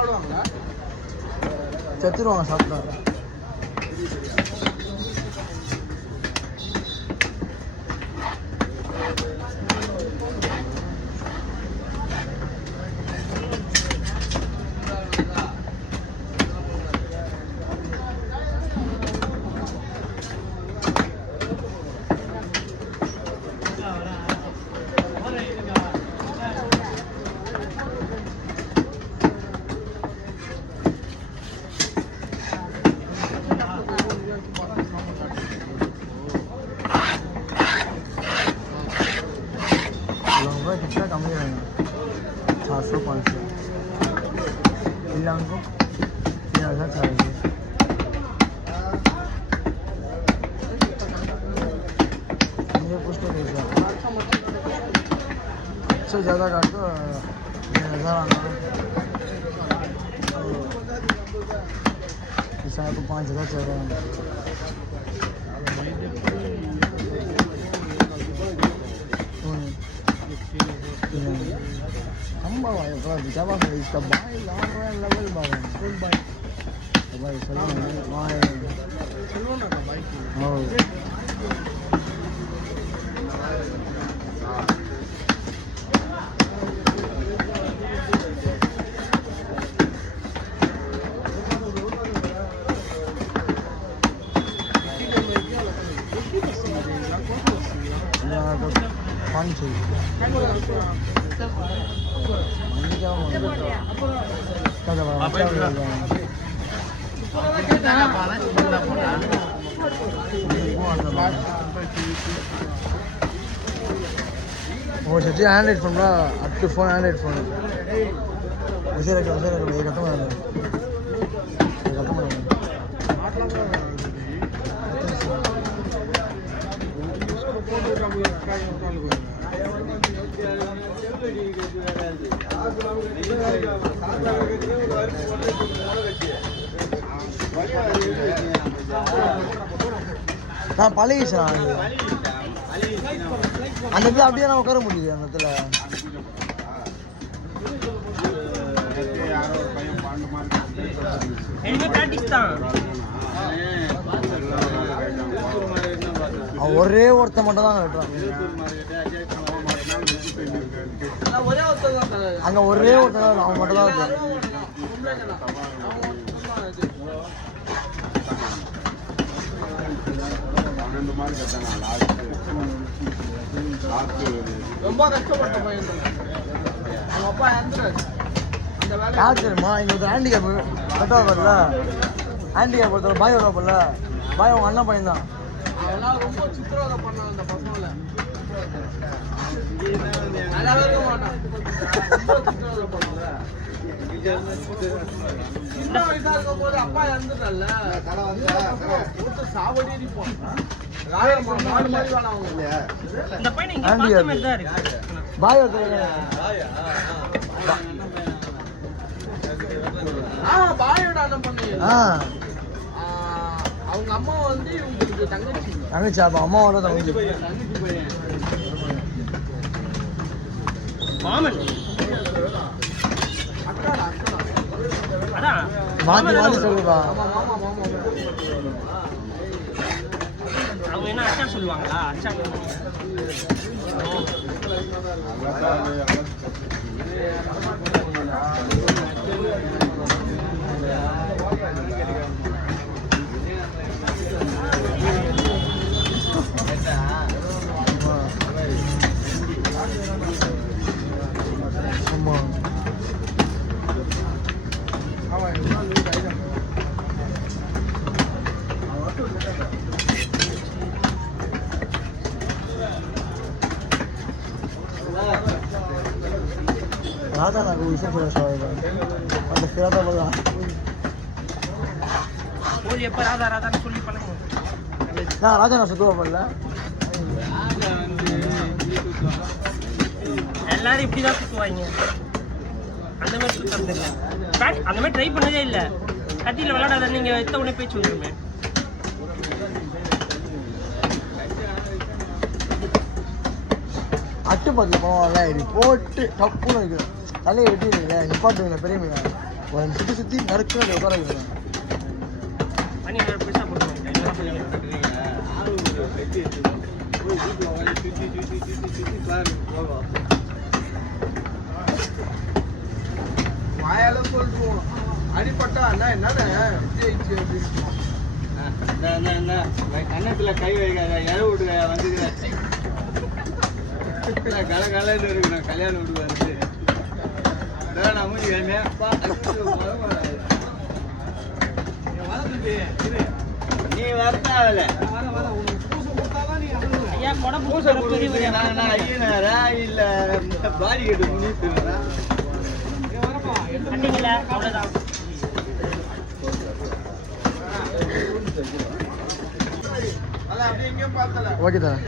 சாப்பிடுவாங்க செத்துருவாங்க சாப்பிட்டா लौंगा कितना कम ही रहेगा? सात सौ पाँच सौ। को तीन हज़ार चार ये कुछ तो ज़्यादा काट तो तीन हज़ार आना किसान को पाँच हज़ार चल रहा है ಬಾಯ್ पानी உங்கள் சச்சி ஆண்ட்ராய்ட் ஃபோன்லாம் up to phone android phone விசேரக்கம் விசேரக்கம் கத்தமாக நான் பழகிச்சேன் அந்த இடத்துல அப்படியே நான் உட்கார முடியுது அந்த இடத்துல. எனக்கு ப்ராக்டிஸ் தான்? ஒரே ஒருத்தன் மட்டும் தான் வெட்டுறான். அங்கே ஒரே ஒருத்தன் தான் அவன் மட்டும் தான் ரொம்ப கஷ்டப்பட்ட பையன். அவங்க அப்பா யார் தெரியுமா? ஹேண்டிகேப் ஹேண்டிகேப் ஒருத்தர் பாய் வரப்பல பாய் அவங்க அண்ணன் பையன் தான் அவெல்லாம் ரொம்ப சித்திரவதை பண்ணான் அந்த பசங்களை. நல்லாவே இருக்க மாட்டான் சித்திரவதை பண்ணாங்க சின்ன வயசா இருக்கும் போது அப்பா இறந்துட்டல்ல ஒருத்தர் சாவடி அடிப்போம் பாய் பாயோட அண்ணன் பண்ணீங்க ஆ. அவங்க அம்மா வந்து இவங்களுக்கு தங்கச்சி. தங்கச்சி அப்போ அம்மாவோட தங்கச்சி. தங்கச்சி பையன் மாமன். அக்காடா அக்கா அதான் மாற்றி மாற்றி சொல்லுப்பா. ஆமா மாமா மாமா அவங்க என்ன அச்சா சொல்லுவாங்களா? அச்சா রাজা না ওই সব সবাই মানে ফেরাতা বলা বলি এবার রাজা রাজা சொல்லி பழங்க না রাজা না শুধু বলল எல்லாரும் இப்படி தான் அந்த மாதிரி சுத்தம் அந்த மாதிரி ட்ரை பண்ணதே இல்லை கத்தியில் விளாடாத நீங்கள் எத்த உடனே போய் சொல்லுங்க அட்டு பார்த்து போவாங்க போட்டு டப்புன்னு வைக்கிறோம் தலையை வெட்டி நிப்பாட்டுவீங்க பெரிய மீன். ஒரு சுற்றி சுற்றி நறுக்கு உட்கார போட்டுருவேன் கையில் பண்ணிக்கிறேன் வாயால சொல்லிட்டு அடிப்பட்டா அப்படின்னு கன்னத்துல கை வைக்காத இழ விடுற வந்துக்கிறேன் கல கலன்னு இருக்கு நான் கல்யாணம் நம்ம நீ வரத்தாவல நான் இல்ல பாடி கட்டு முன்னிட்டு பண்ணிங்களா அப்படி ஓகே தான்?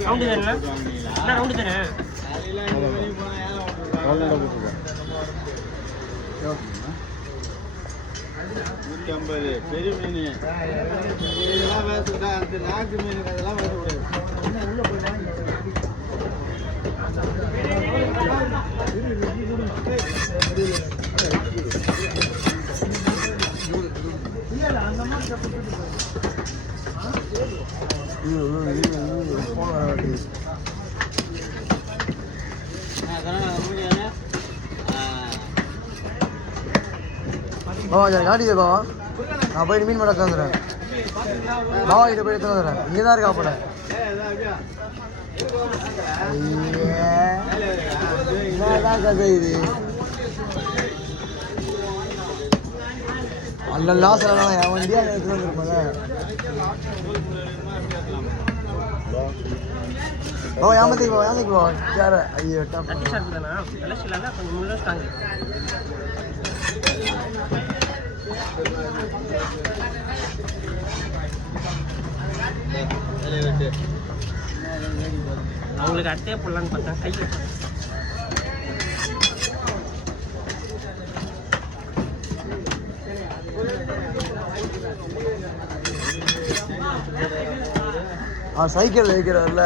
ரவுண்டு தானே என்ன ரவுண்டு தானே நூற்றி ஐம்பது பெரிய மீன் இதெல்லாம் பேசுறா அந்த நாட்டு மீன் அதெல்லாம் பேசக்கூடாது பாவா எனக்கு காட்டி பாவா நான் போய் மீன் மடக்க தந்துடுறேன் பாவா கிட்ட போய் எடுத்து வந்துடுறேன். இங்கே தான் இருக்கா போட என்னதான் கதை இது. அந்த லாஸ் என் வண்டியா எடுத்து வந்துருப்பேன் பாவா ஏமாத்திக்கு பாவா ஏமாத்திக்கு சேர. ஐயோ அவங்களுக்கு அட்டையே போடலான்னு பார்த்தேன் கையை சைக்கிள் வைக்கிறார்ல